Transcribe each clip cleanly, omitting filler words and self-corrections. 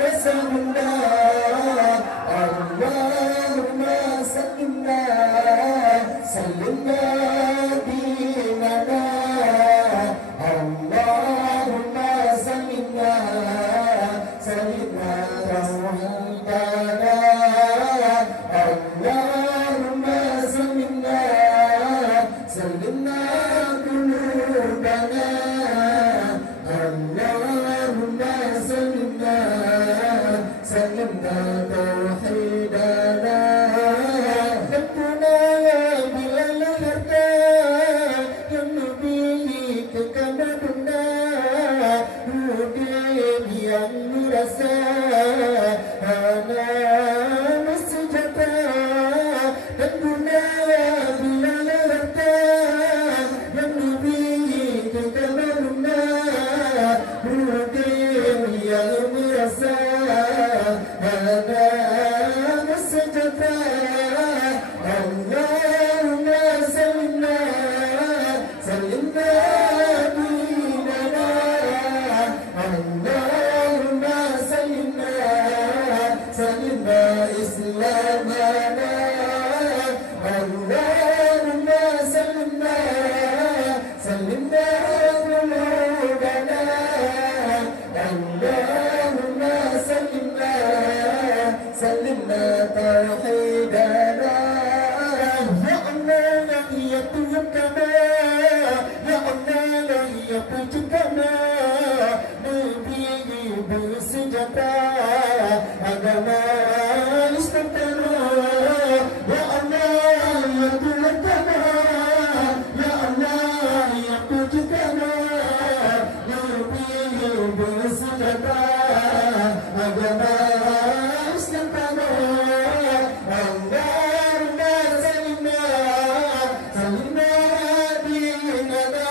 رسولنا اللهم سلمنا سلمنا ديننا اللهم سلمنا سلمنا توحيدنا اللهم سلمنا سلمنا قلوبنا اللهم سلمنا سلمنا توحيدنا ربنا بلا لهرتا yang memiliki kekamanduna Rudin yang merasa hana masjata dan guna bila lehata yang memiliki kekamanduna Rudin yang merasa hana masjata Allahumma sallimna سلمنا ديننا اللهم سلمنا سلمنا إسلامنا اللهم سلمنا سلمنا قلوبنا اللهم سلمنا سلمنا توحيدنا يا الله يا توكلنا pujikannya Nabi bersenjata agama Islam tanah Ya Allah ya Tuhankannya Ya Allah ya pujikannya Nabi bersenjata agama Islam tanah Allahumma salimna salimna dinana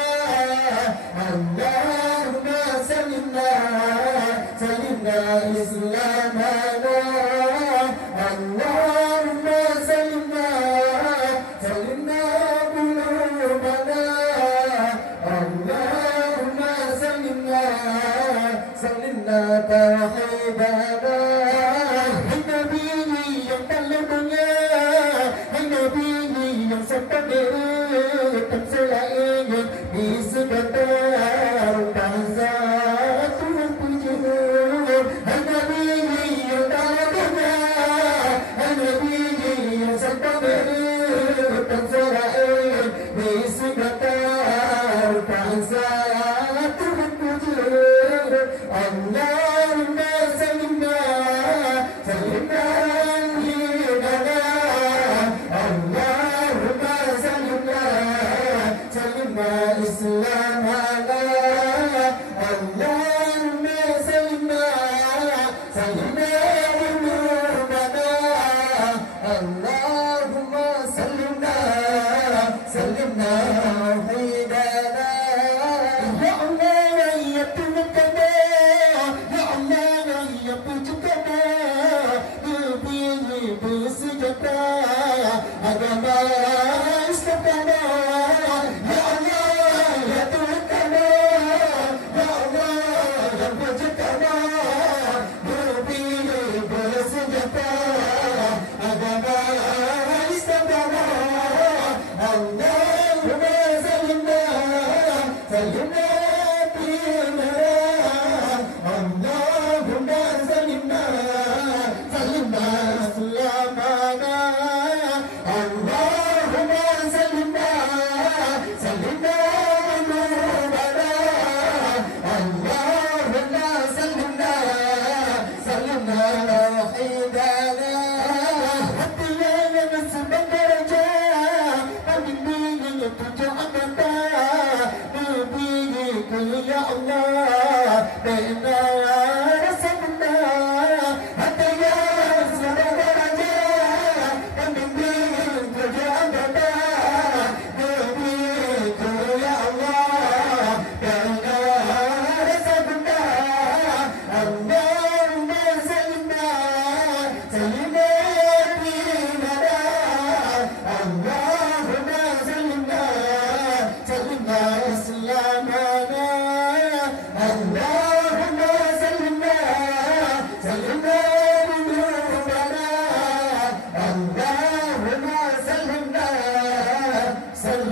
اللهم سلمنا سلمنا إسلامنا اللهم سلمنا سلمنا قلوبنا اللهم سلمنا سلمنا توحيدنا النبي yang paling mulia النبي yang sampai tak selain di sekitar bangsa Tuhan puji Nabi yang tanda Nabi yang sampai tak selain di sekitar bangsa Tuhan puji Allahumma salimna salimna dinana Allahumma salimna salimna إسلامنا اللهم سلمنا سلمنا قلوبنا اللهم سلمنا سلمنا توحيدنا يا الله يا توكلنا يا الله يا pujikannya Nabi bersenjata agama Islam tanah Ya Allah ya Tuhankannya Ya Allah yang pujikannya Nabi bersenjata agama Islam tanah Allahumma salimna salimna dinana Allahumma salimna salimna islamana Allahumma salimna salimna qulubana Allahumma salimna salimna توحيدنا hatinya yang sebenarnya pemimpin tujuh abada Nabi ya Allah benar rasulna hatinya sebenarnya pemimpin tujuh abada Nabi ya Allah benar rasulna Allahumma salimna سلمنا ذنوبنا اللهم سلمنا سلمنا